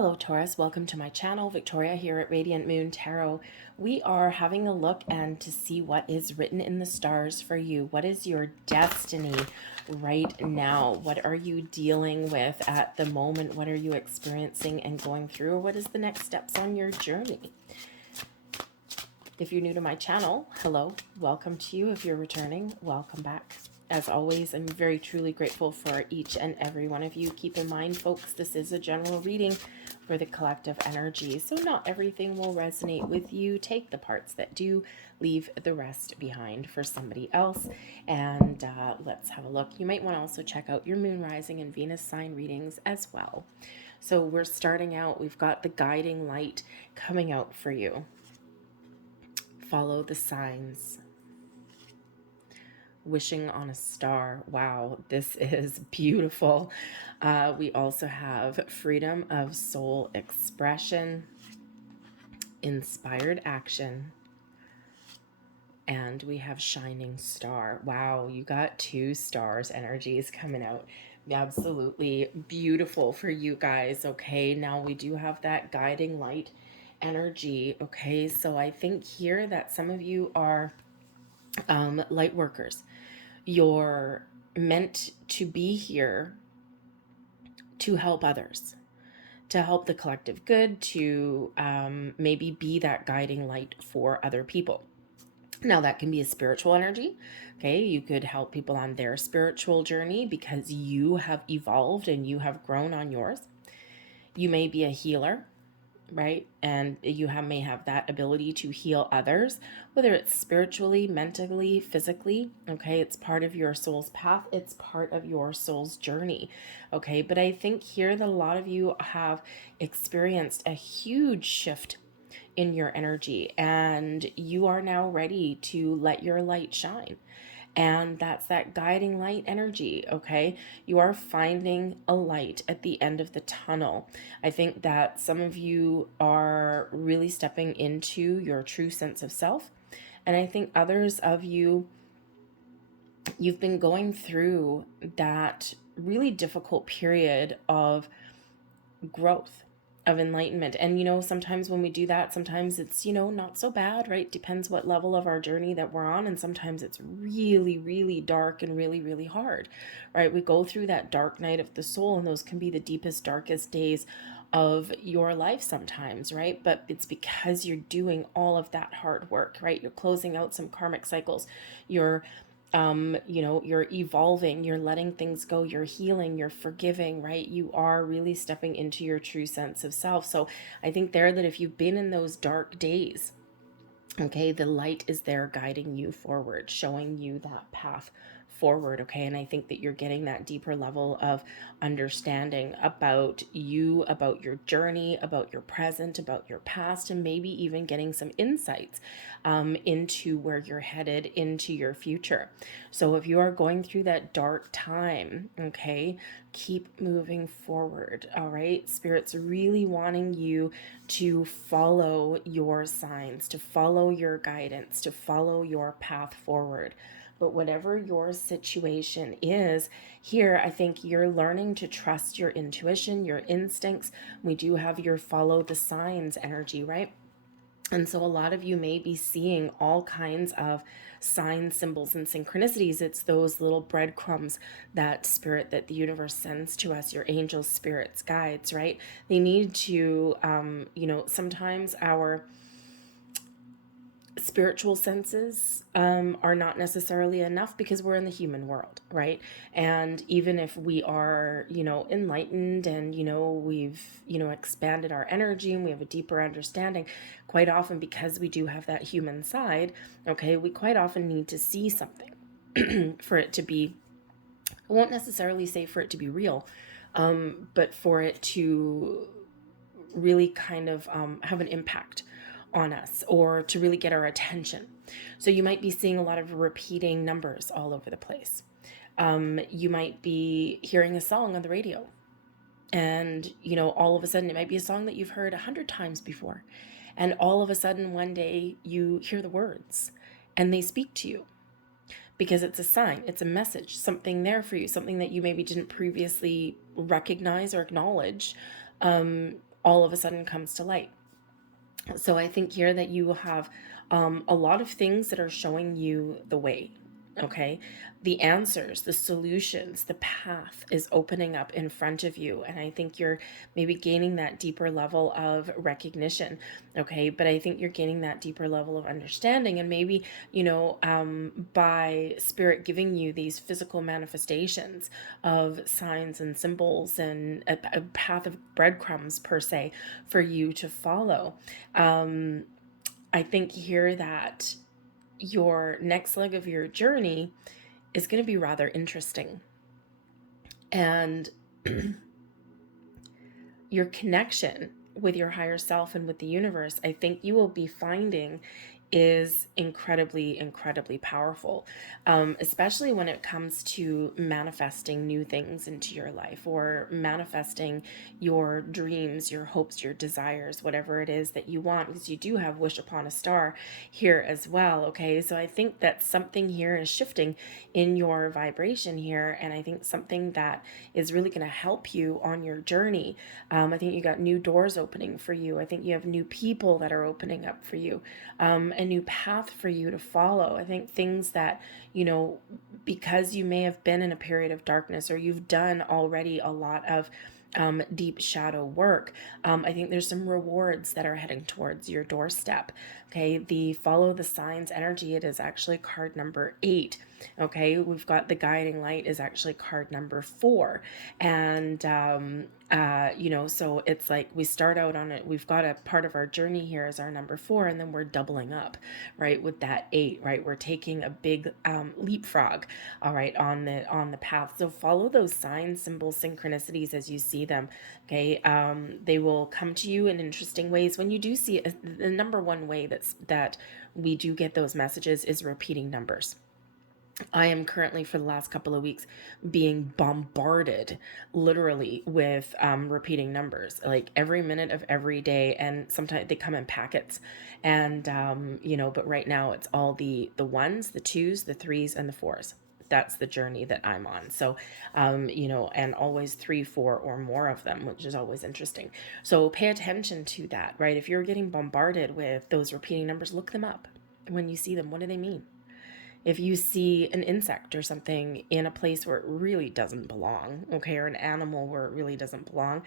Hello Taurus, welcome to my channel. Victoria here at Radiant Moon Tarot. We are having a look and to see what is written in the stars for you. What is your destiny right now? What are you dealing with at the moment? What are you experiencing and going through? Or what is the next steps on your journey? If you're new to my channel, hello, welcome to you. If you're returning, welcome back. As always, I'm very truly grateful for each and every one of you. Keep in mind, folks, this is a general reading for the collective energy, so not everything will resonate with you. Take the parts that do, leave the rest behind for somebody else. And let's have a look. You might want to also check out your moon rising and Venus sign readings as well. So we're starting out, we've got the guiding light coming out for you. Follow the signs. Wishing on a star. Wow, this is beautiful. We also have freedom of soul expression, inspired action, and we have shining star. Wow, you got two stars energies coming out. Absolutely beautiful for you guys. Okay, now we do have that guiding light energy. Okay, so I think here that some of you are light workers. You're meant to be here to help others, to help the collective good, to maybe be that guiding light for other people. Now, that can be a spiritual energy. Okay, you could help people on their spiritual journey because you have evolved and you have grown on yours. You may be a healer, right? And you may have that ability to heal others, whether it's spiritually, mentally, physically. Okay, it's part of your soul's path. It's part of your soul's journey. Okay, but I think here that a lot of you have experienced a huge shift in your energy, and you are now ready to let your light shine. And that's that guiding light energy. Okay, you are finding a light at the end of the tunnel. I think that some of you are really stepping into your true sense of self, and I think others of you, you've been going through that really difficult period of growth, of enlightenment. And sometimes when we do that, sometimes it's not so bad, right? Depends what level of our journey that we're on. And sometimes it's really, really dark and really, really hard, right? We go through that dark night of the soul, and those can be the deepest, darkest days of your life sometimes, right? But it's because you're doing all of that hard work, right? You're closing out some karmic cycles. You're you're evolving, you're letting things go, you're healing, you're forgiving, right? You are really stepping into your true sense of self. So I think there that if you've been in those dark days, okay, the light is there guiding you forward, showing you that path forward. Okay, and I think that you're getting that deeper level of understanding about you, about your journey, about your present, about your past, and maybe even getting some insights into where you're headed, into your future. So if you are going through that dark time, okay, keep moving forward. All right, Spirit's really wanting you to follow your signs, to follow your guidance, to follow your path forward. But whatever your situation is, here, I think you're learning to trust your intuition, your instincts. We do have your follow the signs energy, right? And so a lot of you may be seeing all kinds of signs, symbols, and synchronicities. It's those little breadcrumbs that spirit, that the universe sends to us, your angels, spirits, guides, right? They need to, sometimes our spiritual senses are not necessarily enough because we're in the human world, right? And even if we are, enlightened and, we've, expanded our energy and we have a deeper understanding, quite often because we do have that human side, okay, we quite often need to see something for it to be, I won't necessarily say for it to be real, but for it to really kind of have an impact on us, or to really get our attention. So you might be seeing a lot of repeating numbers all over the place. You might be hearing a song on the radio, and all of a sudden it might be a song that you've heard 100 times before, and all of a sudden one day you hear the words and they speak to you because it's a sign, it's a message, something there for you, something that you maybe didn't previously recognize or acknowledge all of a sudden comes to light. So I think here that you have a lot of things that are showing you the way. Okay, the answers, the solutions, the path is opening up in front of you, and I think you're maybe gaining that deeper level of recognition. Okay, but I think you're gaining that deeper level of understanding, and maybe, by spirit giving you these physical manifestations of signs and symbols and a path of breadcrumbs per se for you to follow. I think here that your next leg of your journey is going to be rather interesting. And your connection with your higher self and with the universe, I think you will be finding is incredibly, incredibly powerful, especially when it comes to manifesting new things into your life or manifesting your dreams, your hopes, your desires, whatever it is that you want, because you do have wish upon a star here as well. Okay, so I think that something here is shifting in your vibration here, and I think something that is really going to help you on your journey. I think you got new doors opening for you. I think you have new people that are opening up for you, a new path for you to follow. I think things that, because you may have been in a period of darkness or you've done already a lot of deep shadow work, I think there's some rewards that are heading towards your doorstep. Okay, the follow the signs energy, it is actually card number 8. Okay, we've got the guiding light is actually card number 4. And so it's like we start out on it, we've got a part of our journey here as our number 4, and then we're doubling up, right, with that 8, right? We're taking a big leapfrog, all right, on the path. So follow those signs, symbols, synchronicities as you see them. Okay, they will come to you in interesting ways. When you do see the number one way that we do get those messages is repeating numbers. I am currently, for the last couple of weeks, being bombarded literally with repeating numbers, like every minute of every day. And sometimes they come in packets. And, but right now it's all the ones, the twos, the threes, and the fours. That's the journey that I'm on. So, and always 3, 4, or more of them, which is always interesting. So pay attention to that, right? If you're getting bombarded with those repeating numbers, look them up. When you see them, what do they mean? If you see an insect or something in a place where it really doesn't belong, okay, or an animal where it really doesn't belong,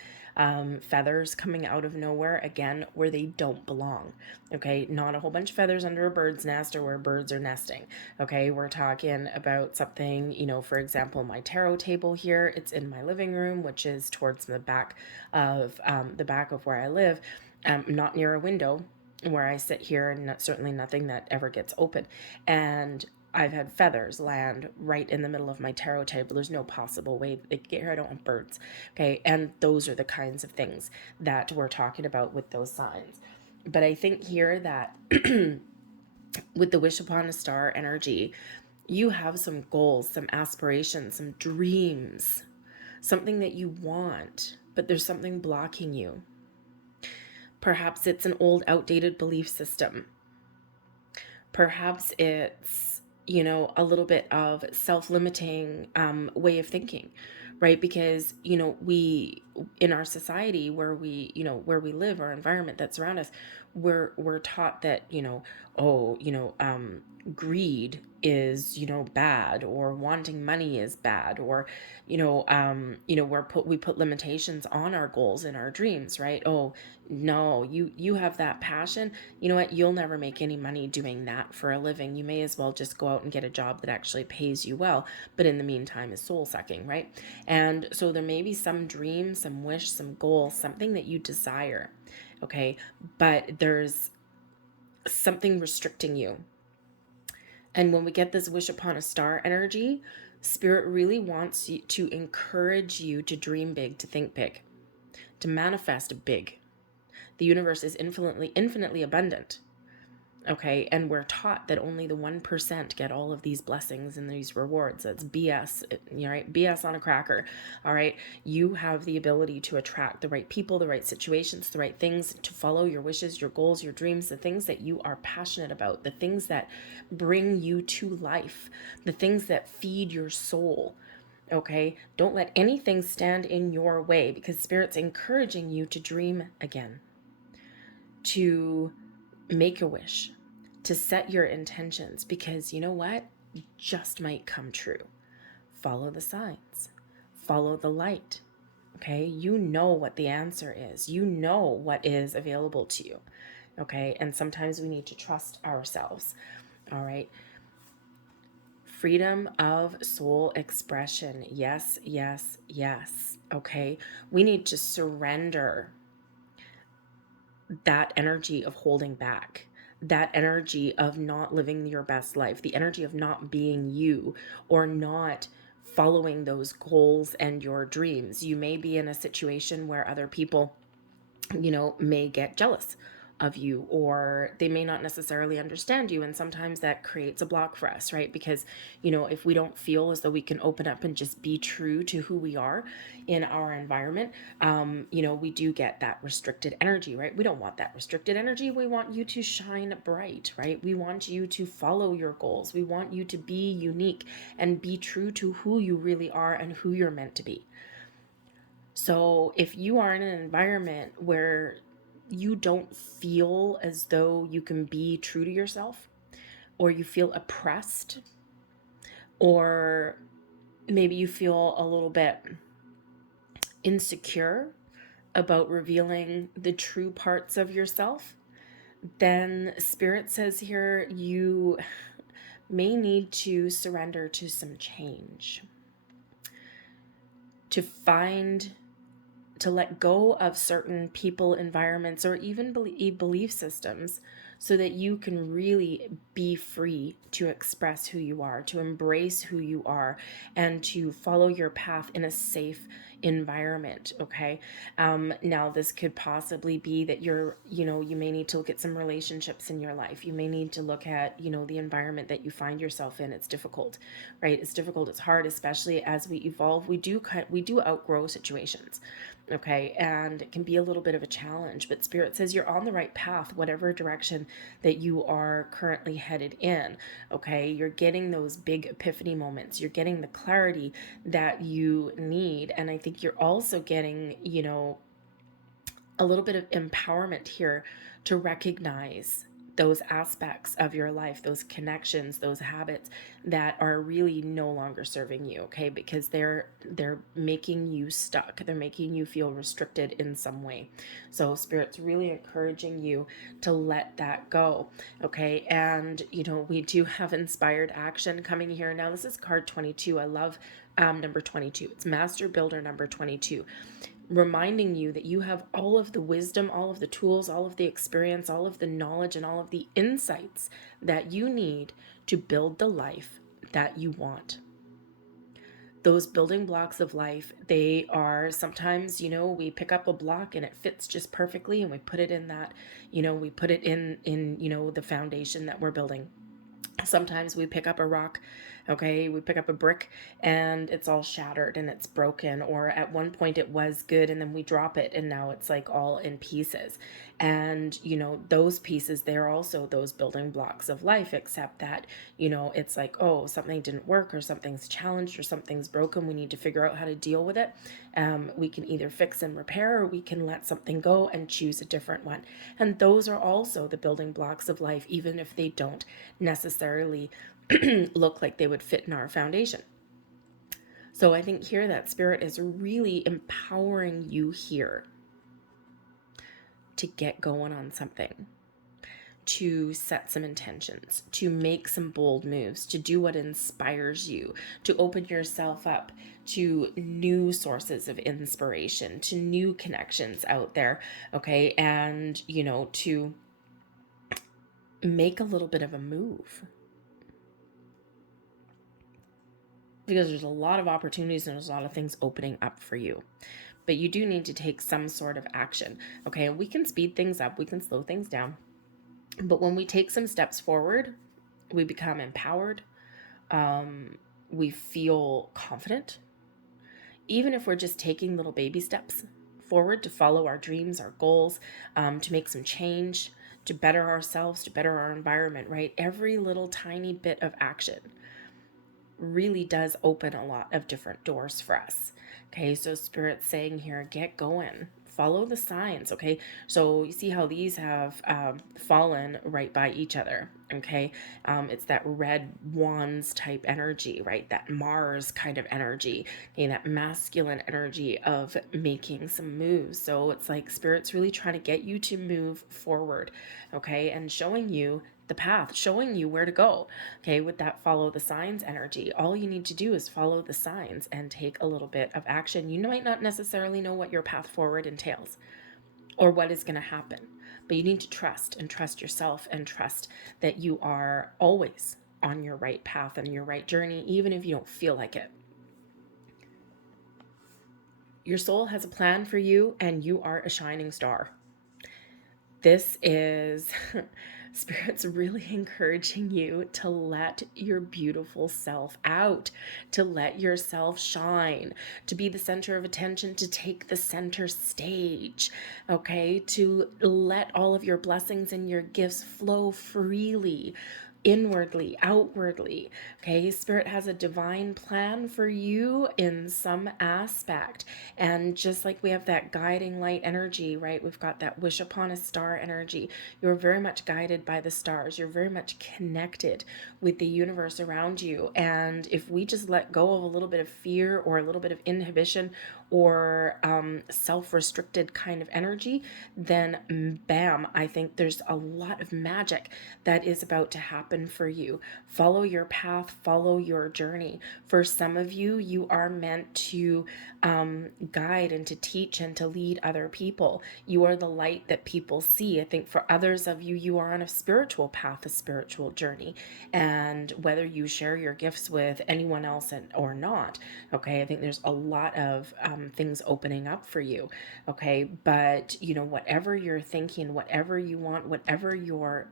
feathers coming out of nowhere, again, where they don't belong, okay, not a whole bunch of feathers under a bird's nest or where birds are nesting, okay, we're talking about something, for example, my tarot table here, it's in my living room, which is towards the back of where I live, not near a window where I sit here, and certainly nothing that ever gets open. And I've had feathers land right in the middle of my tarot table. There's no possible way they could get here. I don't want birds. Okay. And those are the kinds of things that we're talking about with those signs. But I think here that with the wish upon a star energy, you have some goals, some aspirations, some dreams, something that you want, but there's something blocking you. Perhaps it's an old, outdated belief system. Perhaps it's, a little bit of self-limiting way of thinking, right? Because, we, in our society where we live, our environment that's around us, we're taught that, greed is, bad, or wanting money is bad, or, we put limitations on our goals and our dreams, right? Oh, no, you have that passion. You know what? You'll never make any money doing that for a living. You may as well just go out and get a job that actually pays you well, but in the meantime is soul sucking, right? And so there may be some dream, some wish, some goal, something that you desire, okay? But there's something restricting you. And when we get this wish upon a star energy, Spirit really wants you to encourage you to dream big, to think big, to manifest big. The universe is infinitely abundant. Okay, and we're taught that only the 1% get all of these blessings and these rewards. That's BS, right? BS on a cracker. All right, you have the ability to attract the right people, the right situations, the right things, to follow your wishes, your goals, your dreams, the things that you are passionate about, the things that bring you to life, the things that feed your soul. Okay, don't let anything stand in your way, because Spirit's encouraging you to dream again, to make a wish, to set your intentions, because you know what? Just might come true. Follow the signs, follow the light. Okay, you know what the answer is, you know what is available to you. Okay, and sometimes we need to trust ourselves. All right. Freedom of soul expression. Yes, yes, yes. Okay. We need to surrender that energy of holding back, that energy of not living your best life, the energy of not being you, or not following those goals and your dreams. You may be in a situation where other people, may get jealous of you, or they may not necessarily understand you. And sometimes that creates a block for us, right? Because, if we don't feel as though we can open up and just be true to who we are in our environment, we do get that restricted energy, right? We don't want that restricted energy. We want you to shine bright, right? We want you to follow your goals. We want you to be unique and be true to who you really are and who you're meant to be. So if you are in an environment where you don't feel as though you can be true to yourself, or you feel oppressed, or maybe you feel a little bit insecure about revealing the true parts of yourself, then Spirit says here you may need to surrender to some change, to let go of certain people, environments, or even belief systems, so that you can really be free to express who you are, to embrace who you are, and to follow your path in a safe environment. Okay. Now this could possibly be that you may need to look at some relationships in your life. You may need to look at, the environment that you find yourself in. It's difficult, right? It's difficult. It's hard, especially as we evolve. We do outgrow situations. Okay. And it can be a little bit of a challenge, but Spirit says you're on the right path, whatever direction that you are currently headed in. Okay. You're getting those big epiphany moments. You're getting the clarity that you need. And I think you're also getting, a little bit of empowerment here to recognize those aspects of your life, those connections, those habits that are really no longer serving you, okay? Because they're making you stuck. They're making you feel restricted in some way. So Spirit's really encouraging you to let that go, okay? And, we do have inspired action coming here. Now, this is card 22. I love number 22. It's Master Builder number 22. Reminding you that you have all of the wisdom, all of the tools, all of the experience, all of the knowledge, and all of the insights that you need to build the life that you want. Those building blocks of life, they are sometimes, we pick up a block and it fits just perfectly, and we put it in that, we put it in, the foundation that we're building. Sometimes we pick up a rock, okay, we pick up a brick and it's all shattered and it's broken, or at one point it was good and then we drop it and now it's like all in pieces. And those pieces, they're also those building blocks of life, except that it's like, oh, something didn't work, or something's challenged, or something's broken. We need to figure out how to deal with it. We can either fix and repair, or we can let something go and choose a different one. And those are also the building blocks of life, even if they don't necessarily look like they would fit in our foundation. So I think here that Spirit is really empowering you here to get going on something, to set some intentions, to make some bold moves, to do what inspires you, to open yourself up to new sources of inspiration, to new connections out there, okay? And, to make a little bit of a move. Because there's a lot of opportunities and there's a lot of things opening up for you. But you do need to take some sort of action, okay? We can speed things up, we can slow things down. But when we take some steps forward, we become empowered. We feel confident. Even if we're just taking little baby steps forward to follow our dreams, our goals, to make some change, to better ourselves, to better our environment, right? Every little tiny bit of action really does open a lot of different doors for us. Okay, so Spirit's saying here, get going. Follow the signs, okay? So you see how these have fallen right by each other, okay? It's that red wands type energy, right? That Mars kind of energy, okay? That masculine energy of making some moves. So it's like Spirit's really trying to get you to move forward, okay? And showing you the path, showing you where to go, okay? With that follow the signs energy, all you need to do is follow the signs and take a little bit of action. You might not necessarily know what your path forward entails or what is going to happen, but you need to trust and trust yourself and trust that you are always on your right path and your right journey, even if you don't feel like it. Your soul has a plan for you, and you are a shining star. This is Spirit's really encouraging you to let your beautiful self out, to let yourself shine, to be the center of attention, to take the center stage, okay? To let all of your blessings and your gifts flow freely, inwardly, outwardly, okay? Spirit has a divine plan for you in some aspect. And just like we have that guiding light energy, right? We've got that wish upon a star energy. You're very much guided by the stars. You're very much connected with the universe around you. And if we just let go of a little bit of fear or a little bit of inhibition or self-restricted kind of energy, then bam, I think there's a lot of magic that is about to happen for you. Follow your path, follow your journey. For some of you, you are meant to guide and to teach and to lead other people. You are the light that people see. I think for others of you, you are on a spiritual path, a spiritual journey. And whether you share your gifts with anyone else or not, okay, I think there's a lot of things opening up for you, okay? But, you know, whatever you're thinking, whatever you want, whatever your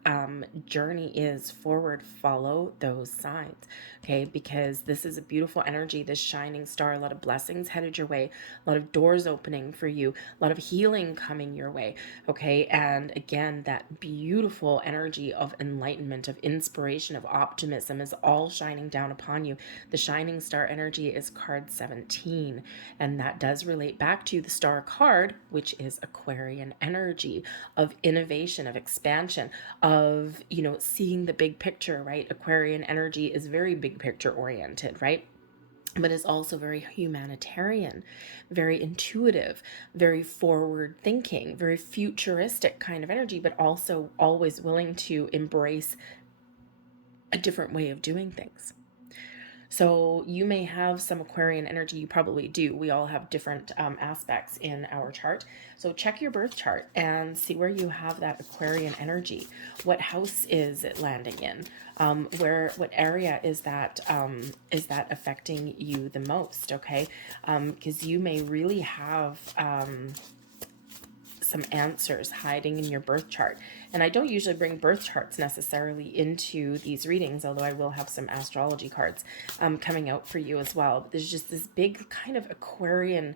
journey is forward, follow those signs, okay? Because this is a beautiful energy, this shining star, a lot of blessings headed your way, a lot of doors opening for you, a lot of healing coming your way, okay? And again, that beautiful energy of enlightenment, of inspiration, of optimism is all shining down upon you. The shining star energy is card 17, and that does relate back to the star card, which is Aquarian energy of innovation, of expansion, of, you know, seeing the big picture, right? Aquarian energy is very big picture oriented, right? But is also very humanitarian, very intuitive, very forward thinking, very futuristic kind of energy, but also always willing to embrace a different way of doing things. So you may have some Aquarian energy. You probably do. We all have different aspects in our chart. So check your birth chart and see where you have that Aquarian energy. What house is it landing in? What area is that affecting you the most? Okay, because you may really have some answers hiding in your birth chart. And I don't usually bring birth charts necessarily into these readings, although I will have some astrology cards coming out for you as well. But there's just this big kind of Aquarian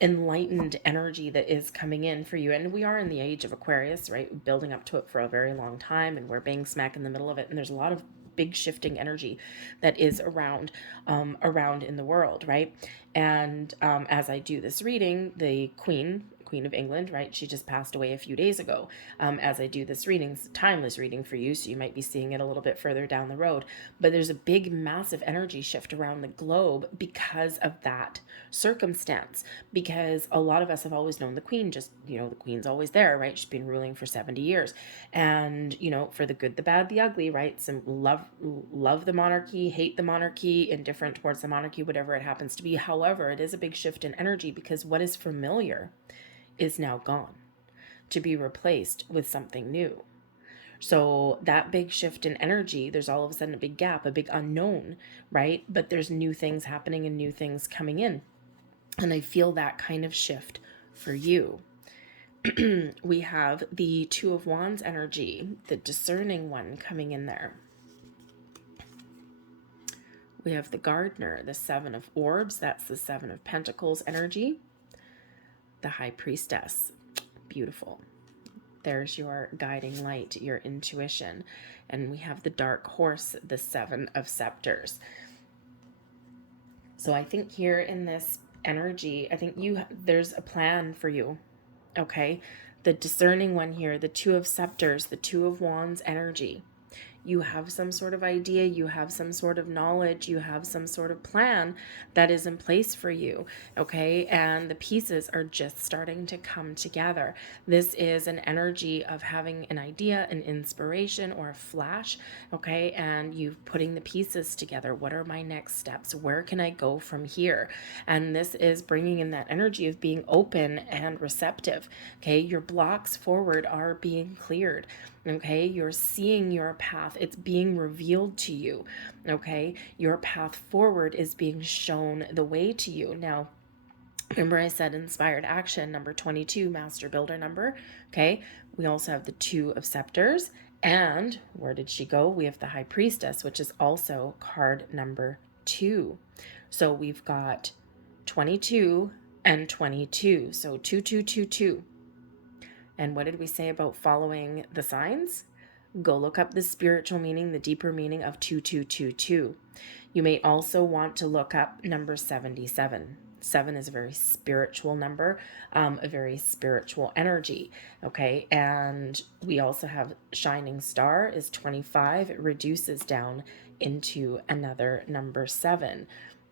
enlightened energy that is coming in for you. And we are in the age of Aquarius, right? Building up to it for a very long time, and we're bang smack in the middle of it. And there's a lot of big shifting energy that is around in the world, right? And as I do this reading, the Queen of England, right? She just passed away a few days ago. As I do this reading, it's a timeless reading for you, so you might be seeing it a little bit further down the road. But there's a big, massive energy shift around the globe because of that circumstance. Because a lot of us have always known the Queen, just, you know, the Queen's always there, right? She's been ruling for 70 years. And, you know, for the good, the bad, the ugly, right? Some love the monarchy, hate the monarchy, indifferent towards the monarchy, whatever it happens to be. However, it is a big shift in energy because what is familiar is now gone to be replaced with something new. So that big shift in energy, there's all of a sudden a big gap, a big unknown, right? But there's new things happening and new things coming in. And I feel that kind of shift for you. We have the Two of Wands energy, the discerning one coming in there. We have the Gardener, the Seven of Orbs, that's the Seven of Pentacles energy. The High Priestess, beautiful. There's your guiding light, your intuition. And we have the dark horse, the 7 of scepters. So I think here in this energy, I think there's a plan for you. Okay? The discerning one here, the 2 of scepters, the 2 of wands energy. You have some sort of idea, you have some sort of knowledge, you have some sort of plan that is in place for you, okay? And the pieces are just starting to come together. This is an energy of having an idea, an inspiration, or a flash, okay? And you putting the pieces together. What are my next steps? Where can I go from here? And this is bringing in that energy of being open and receptive, okay? Your blocks forward are being cleared. Okay, you're seeing your path. It's being revealed to you. Okay, your path forward is being shown the way to you. Now, remember I said inspired action, number 22, master builder number. Okay, we also have the 2 of scepters. And where did she go? We have the high priestess, which is also card number 2. So we've got 22 and 22. So 2222. And what did we say about following the signs? Go look up the spiritual meaning, the deeper meaning of 2222. You may also want to look up number 77. 7 is a very spiritual number, a very spiritual energy, okay? And we also have shining star is 25. It reduces down into another number 7.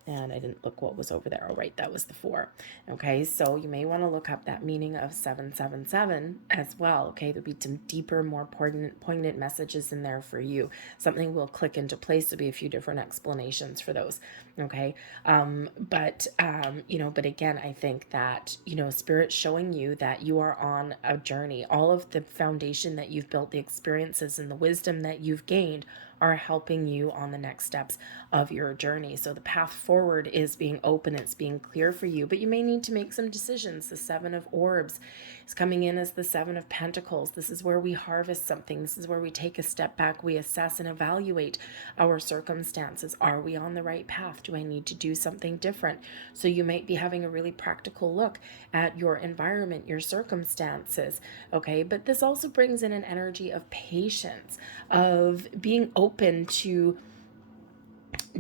And I didn't look what was over there. Oh, right, that was the 4. Okay, so you may want to look up that meaning of 777 as well. Okay, there'll be some deeper, more poignant messages in there for you. Something will click into place. There'll be a few different explanations for those. Okay, but again, I think that, Spirit's showing you that you are on a journey. All of the foundation that you've built, the experiences and the wisdom that you've gained are helping you on the next steps of your journey. So the path forward is being open, it's being clear for you, but you may need to make some decisions. The 7 of orbs is coming in as the 7 of pentacles. This is where we harvest something. This is where we take a step back, we assess and evaluate our circumstances. Are we on the right path? Do I need to do something different? So you might be having a really practical look at your environment, your circumstances, okay? But this also brings in an energy of patience, of being open to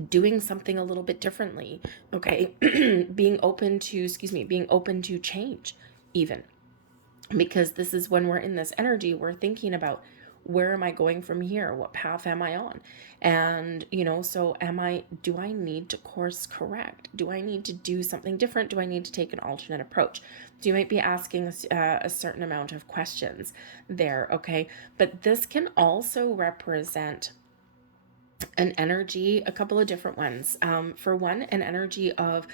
doing something a little bit differently, okay? being open to change even, because this is when we're in this energy, we're thinking about, where am I going from here? What path am I on? And, so do I need to course correct? Do I need to do something different? Do I need to take an alternate approach? So you might be asking a certain amount of questions there, okay? But this can also represent an energy, a couple of different ones. For one, an energy of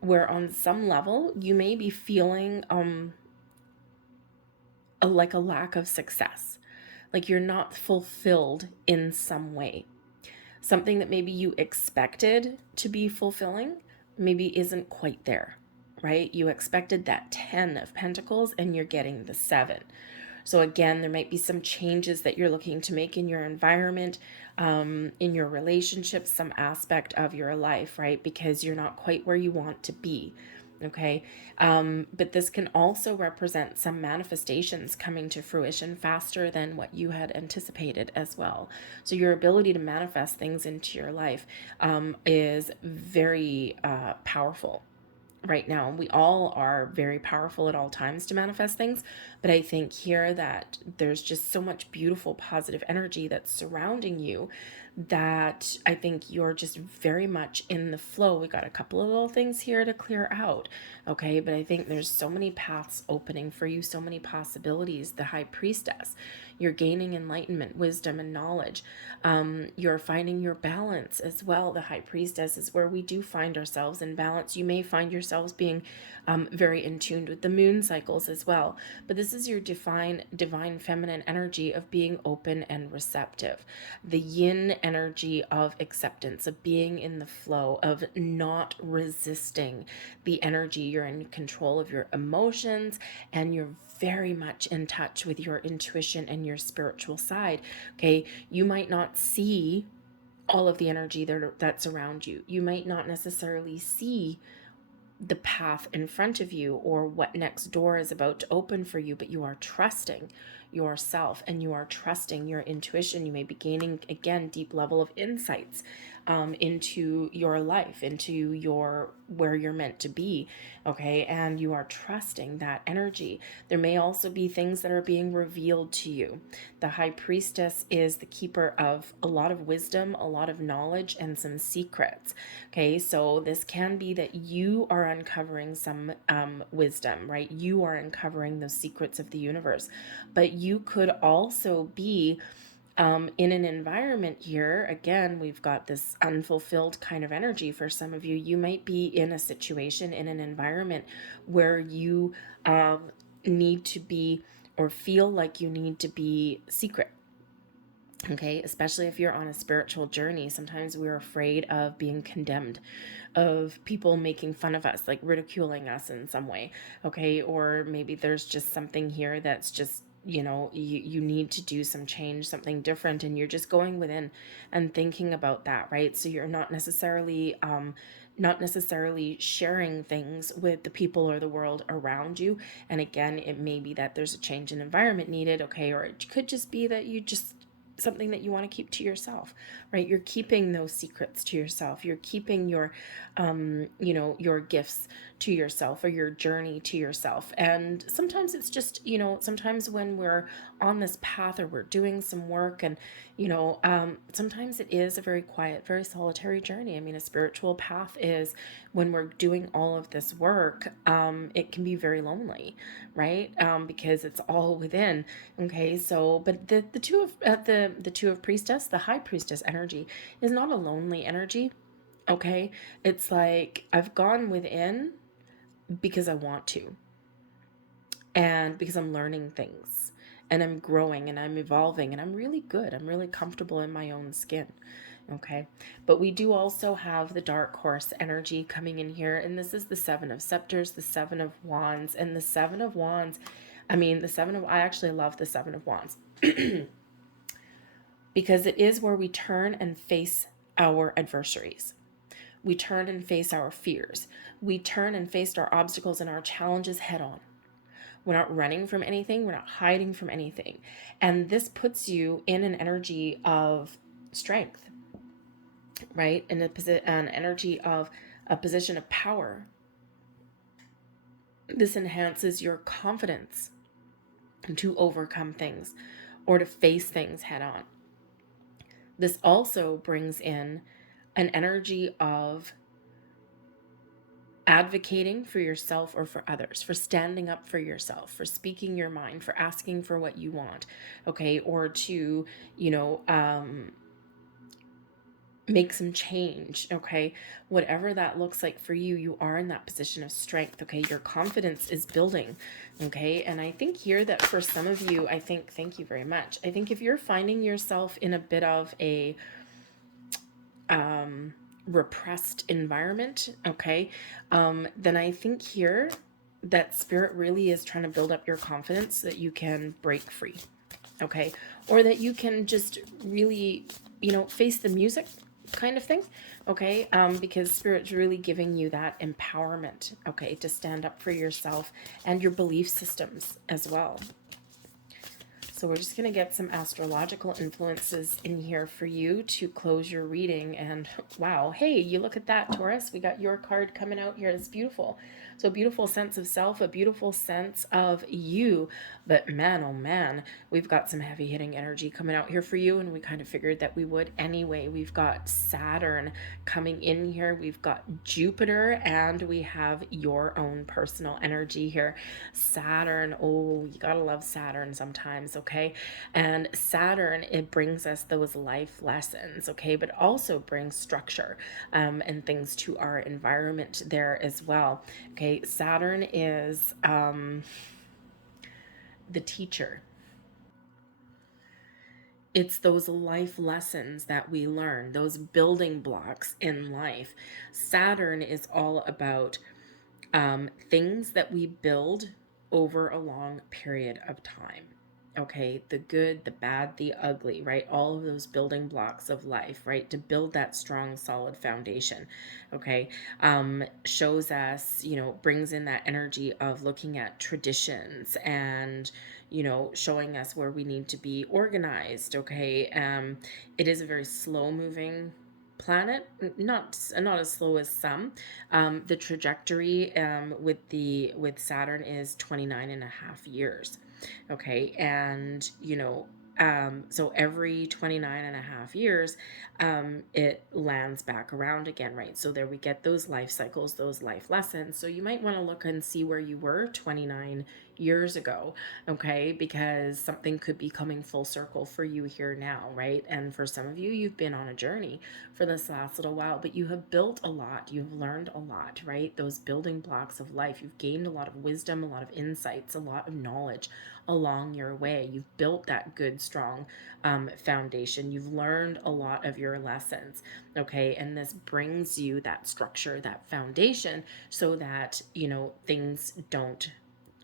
where on some level you may be feeling like a lack of success, like you're not fulfilled in some way. Something that maybe you expected to be fulfilling maybe isn't quite there, right? You expected that 10 of Pentacles and you're getting the 7. So again, there might be some changes that you're looking to make in your environment, in your relationships, some aspect of your life, right? Because you're not quite where you want to be. Okay. But this can also represent some manifestations coming to fruition faster than what you had anticipated as well. So your ability to manifest things into your life is very powerful right now. We all are very powerful at all times to manifest things, but I think here that there's just so much beautiful positive energy that's surrounding you that I think you're just very much in the flow. We got a couple of little things here to clear out, okay? But I think there's so many paths opening for you, so many possibilities. The High Priestess, you're gaining enlightenment, wisdom, and knowledge. You're finding your balance as well. The High Priestess is where we do find ourselves in balance. You may find yourselves being very in tune with the moon cycles as well. But this is your divine feminine energy of being open and receptive. The yin energy of acceptance, of being in the flow, of not resisting the energy. You're in control of your emotions and you're very much in touch with your intuition and your spiritual side. Okay, you might not see all of the energy that's around you. You might not necessarily see the path in front of you or what next door is about to open for you, but you are trusting yourself and you are trusting your intuition. You may be gaining, again, deep level of insights into your life, into your where you're meant to be, okay? And you are trusting that energy. There may also be things that are being revealed to you. The High Priestess is the keeper of a lot of wisdom, a lot of knowledge, and some secrets, okay? So this can be that you are uncovering some wisdom, right? You are uncovering those secrets of the universe, but you could also be in an environment here. Again, we've got this unfulfilled kind of energy for some of you. You might be in a situation, in an environment where you need to be, or feel like you need to be secret. Okay, especially if you're on a spiritual journey. Sometimes we're afraid of being condemned, of people making fun of us, like ridiculing us in some way. Okay, or maybe there's just something here that's just, you need to do some change, something different, and you're just going within and thinking about that, right? So you're not necessarily sharing things with the people or the world around you. And again, it may be that there's a change in environment needed, okay, or it could just be that you just something that you want to keep to yourself, right? You're keeping those secrets to yourself. You're keeping your your gifts to yourself, or your journey to yourself. And sometimes it's just, sometimes when we're on this path or we're doing some work, and sometimes it is a very quiet, very solitary journey. I mean, a spiritual path is, when we're doing all of this work, it can be very lonely, right? Because it's all within. Okay, so but the two of the two of priestess, the high priestess energy, is not a lonely energy. Okay, it's like, I've gone within because I want to, and because I'm learning things, and I'm growing, and I'm evolving, and I'm really good. I'm really comfortable in my own skin. Okay, but we do also have the dark horse energy coming in here, and this is the Seven of Scepters, the Seven of Wands, and the Seven of Wands. I actually love the Seven of Wands because it is where we turn and face our adversaries. We turn and face our fears. We turn and face our obstacles and our challenges head on. We're not running from anything. We're not hiding from anything. And this puts you in an energy of strength, right? In an energy of a position of power. This enhances your confidence to overcome things or to face things head on. This also brings in an energy of advocating for yourself or for others, for standing up for yourself, for speaking your mind, for asking for what you want, okay, or to, make some change, okay? Whatever that looks like for you, you are in that position of strength, okay? Your confidence is building, okay? And I think here that for some of you, thank you very much. I think if you're finding yourself in a bit of a repressed environment, okay, then I think here that spirit really is trying to build up your confidence so that you can break free, okay? Or that you can just really, face the music kind of thing, okay? Because spirit's really giving you that empowerment, okay, to stand up for yourself and your belief systems as well. So we're just going to get some astrological influences in here for you to close your reading. And wow, hey, you look at that, Taurus. We got your card coming out here. It's beautiful. So a beautiful sense of self, a beautiful sense of you. But man, oh man, we've got some heavy hitting energy coming out here for you. And we kind of figured that we would anyway. We've got Saturn coming in here. We've got Jupiter, and we have your own personal energy here. Saturn, oh, you gotta love Saturn sometimes, okay? And Saturn, it brings us those life lessons, okay? But also brings structure and things to our environment there as well, okay? Saturn is the teacher. It's those life lessons that we learn, those building blocks in life. Saturn is all about things that we build over a long period of time. Okay, the good, the bad, the ugly, right? All of those building blocks of life, right? To build that strong, solid foundation. Okay. Shows us, brings in that energy of looking at traditions and, showing us where we need to be organized. Okay. It is a very slow moving planet, not as slow as some. The trajectory with Saturn is 29 and a half years. Okay. And, so every 29 and a half years, it lands back around again, right? So there we get those life cycles, those life lessons. So you might want to look and see where you were 29 years ago, okay? Because something could be coming full circle for you here now, right? And for some of you, you've been on a journey for this last little while, but you have built a lot, you've learned a lot, right? Those building blocks of life, you've gained a lot of wisdom, a lot of insights, a lot of knowledge along your way. You've built that good, strong foundation. You've learned a lot of your lessons, okay? And this brings you that structure, that foundation, so that, things don't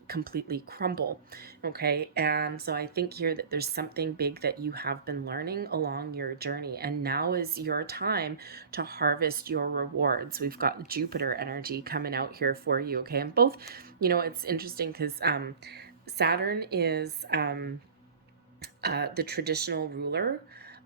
completely crumble, okay? And so I think here that there's something big that you have been learning along your journey, and now is your time to harvest your rewards. We've got Jupiter energy coming out here for you, okay? And both, it's interesting because Saturn is the traditional ruler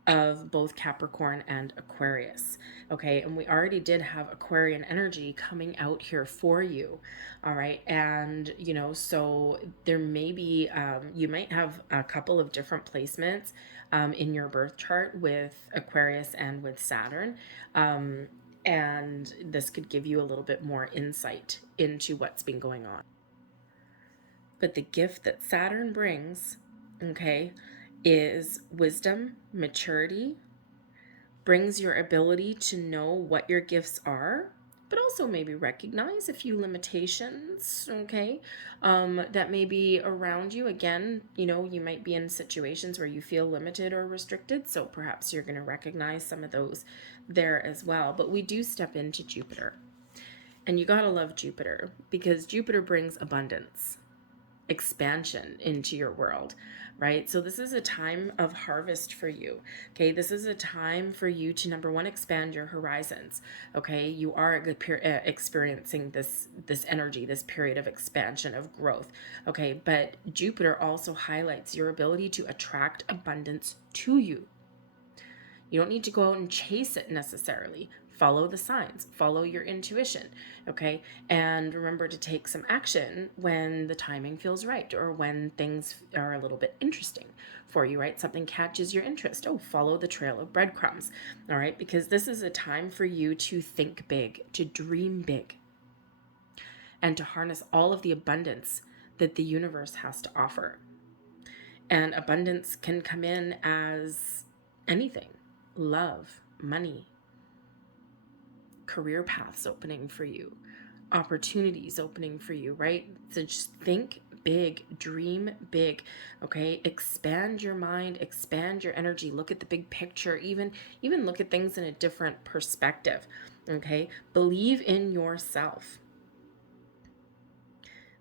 of both Capricorn and Aquarius. Okay, and we already did have Aquarian energy coming out here for you. All right, and so there may be, you might have a couple of different placements in your birth chart with Aquarius and with Saturn. And this could give you a little bit more insight into what's been going on. But the gift that Saturn brings, okay, is wisdom, maturity, brings your ability to know what your gifts are, but also maybe recognize a few limitations, okay, that may be around you. Again, you might be in situations where you feel limited or restricted, so perhaps you're going to recognize some of those there as well. But we do step into Jupiter. And you got to love Jupiter because Jupiter brings abundance, expansion into your world, right? So this is a time of harvest for you. Okay, this is a time for you to, number one, expand your horizons. Okay, you are experiencing this energy, this period of expansion, of growth. Okay, but Jupiter also highlights your ability to attract abundance to you. You don't need to go out and chase it necessarily. Follow the signs, follow your intuition, okay? And remember to take some action when the timing feels right or when things are a little bit interesting for you, right? Something catches your interest. Oh, follow the trail of breadcrumbs, all right? Because this is a time for you to think big, to dream big, and to harness all of the abundance that the universe has to offer. And abundance can come in as anything: love, money, career paths opening for you, opportunities opening for you, right? So just think big, dream big, okay? Expand your mind, expand your energy, look at the big picture, even look at things in a different perspective, okay? Believe in yourself.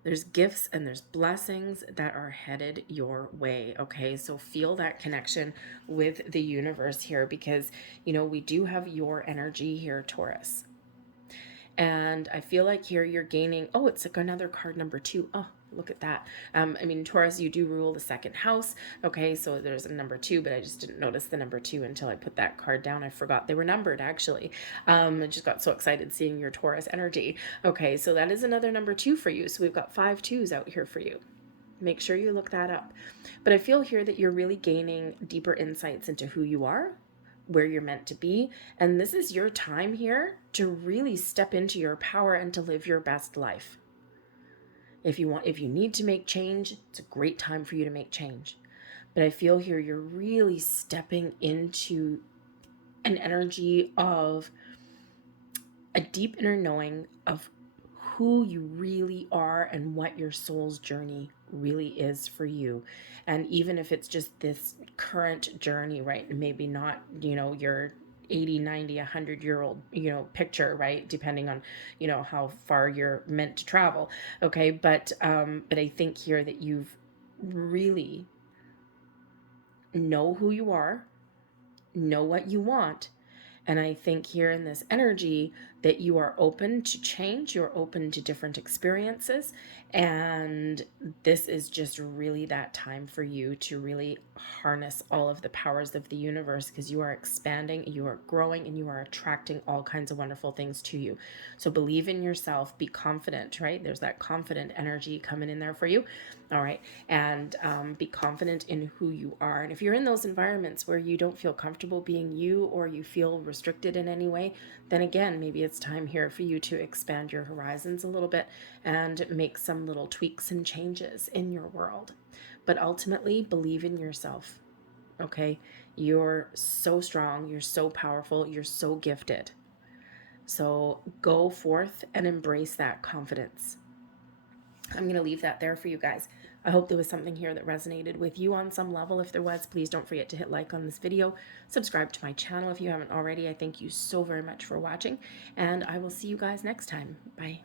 There's gifts and there's blessings that are headed your way, okay? So feel that connection with the universe here because, we do have your energy here, Taurus. And I feel like here you're gaining, oh, it's like another card, number 2. Oh, look at that. Taurus, you do rule the second house. Okay, so there's a number 2, but I just didn't notice the number 2 until I put that card down. I forgot they were numbered, actually. I just got so excited seeing your Taurus energy. Okay, so that is another number 2 for you. So we've got 5 2s out here for you. Make sure you look that up. But I feel here that you're really gaining deeper insights into who you are, where you're meant to be, and this is your time here to really step into your power and to live your best life. If you need to make change, it's a great time for you to make change. But I feel here you're really stepping into an energy of a deep inner knowing of who you really are and what your soul's journey really is for you. And even if it's just this current journey, right? Maybe not, your 80, 90, 100-year-old, picture, right? Depending on, how far you're meant to travel. Okay. But I think here that you've really know who you are, know what you want. And I think here in this energy that you are open to change, you're open to different experiences. And this is just really that time for you to really harness all of the powers of the universe, because you are expanding, you are growing, and you are attracting all kinds of wonderful things to you. So believe in yourself, be confident, right? There's that confident energy coming in there for you. All right. And be confident in who you are. And if you're in those environments where you don't feel comfortable being you, or you feel restricted in any way, then again, maybe it's time here for you to expand your horizons a little bit and make some little tweaks and changes in your world. But ultimately, believe in yourself. Okay? You're so strong. You're so powerful. You're so gifted. So go forth and embrace that confidence. I'm going to leave that there for you guys. I hope there was something here that resonated with you on some level. If there was, please don't forget to hit like on this video. Subscribe to my channel if you haven't already. I thank you so very much for watching, and I will see you guys next time. Bye.